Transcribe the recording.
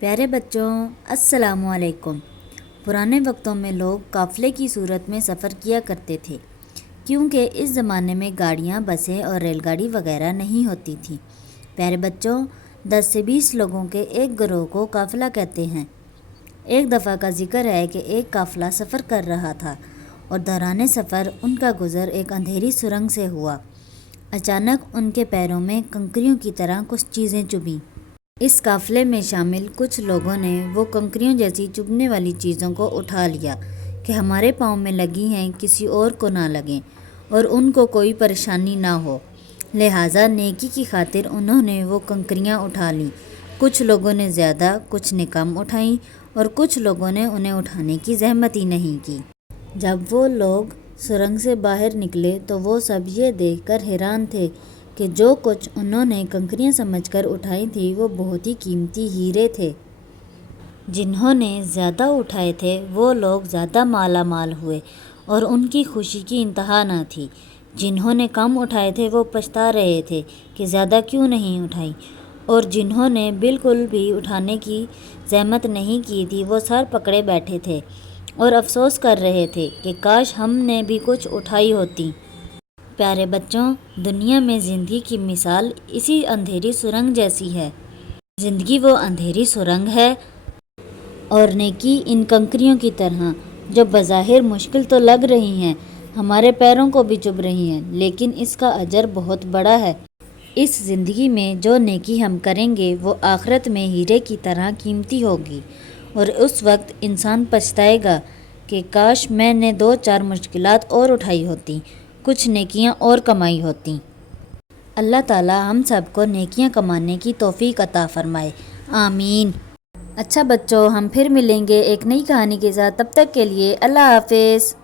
پیارے بچوں، السلام علیکم۔ پرانے وقتوں میں لوگ قافلے کی صورت میں سفر کیا کرتے تھے، کیونکہ اس زمانے میں گاڑیاں، بسیں اور ریل گاڑی وغیرہ نہیں ہوتی تھیں۔ پیارے بچوں، 10 سے 20 لوگوں کے ایک گروہ کو قافلہ کہتے ہیں۔ ایک دفعہ کا ذکر ہے کہ ایک قافلہ سفر کر رہا تھا اور دوران سفر ان کا گزر ایک اندھیری سرنگ سے ہوا۔ اچانک ان کے پیروں میں کنکریوں کی طرح کچھ چیزیں چبھیں۔ اس قافلے میں شامل کچھ لوگوں نے وہ کنکریوں جیسی چبھنے والی چیزوں کو اٹھا لیا کہ ہمارے پاؤں میں لگی ہیں، کسی اور کو نہ لگیں اور ان کو کوئی پریشانی نہ ہو، لہٰذا نیکی کی خاطر انہوں نے وہ کنکریاں اٹھا لیں۔ کچھ لوگوں نے زیادہ، کچھ نے کم اٹھائیں اور کچھ لوگوں نے انہیں اٹھانے کی زحمت ہی نہیں کی۔ جب وہ لوگ سرنگ سے باہر نکلے تو وہ سب یہ دیکھ کر حیران تھے کہ جو کچھ انہوں نے کنکریاں سمجھ کر اٹھائی تھی وہ بہت ہی قیمتی ہیرے تھے۔ جنہوں نے زیادہ اٹھائے تھے وہ لوگ زیادہ مالا مال ہوئے اور ان کی خوشی کی انتہا نہ تھی۔ جنہوں نے کم اٹھائے تھے وہ پچھتا رہے تھے کہ زیادہ کیوں نہیں اٹھائی، اور جنہوں نے بالکل بھی اٹھانے کی زحمت نہیں کی تھی وہ سر پکڑے بیٹھے تھے اور افسوس کر رہے تھے کہ کاش ہم نے بھی کچھ اٹھائی ہوتی۔ پیارے بچوں، دنیا میں زندگی کی مثال اسی اندھیری سرنگ جیسی ہے۔ زندگی وہ اندھیری سرنگ ہے اور نیکی ان کنکریوں کی طرح جو بظاہر مشکل تو لگ رہی ہیں، ہمارے پیروں کو بھی چبھ رہی ہیں، لیکن اس کا اجر بہت بڑا ہے۔ اس زندگی میں جو نیکی ہم کریں گے وہ آخرت میں ہیرے کی طرح قیمتی ہوگی، اور اس وقت انسان پچھتائے گا کہ کاش میں نے 2-4 مشکلات اور اٹھائی ہوتی، کچھ نیکیاں اور کمائی ہوتیں۔ اللہ تعالیٰ ہم سب کو نیکیاں کمانے کی توفیق عطا فرمائے، آمین۔ اچھا بچوں، ہم پھر ملیں گے ایک نئی کہانی کے ساتھ، تب تک کے لیے اللہ حافظ۔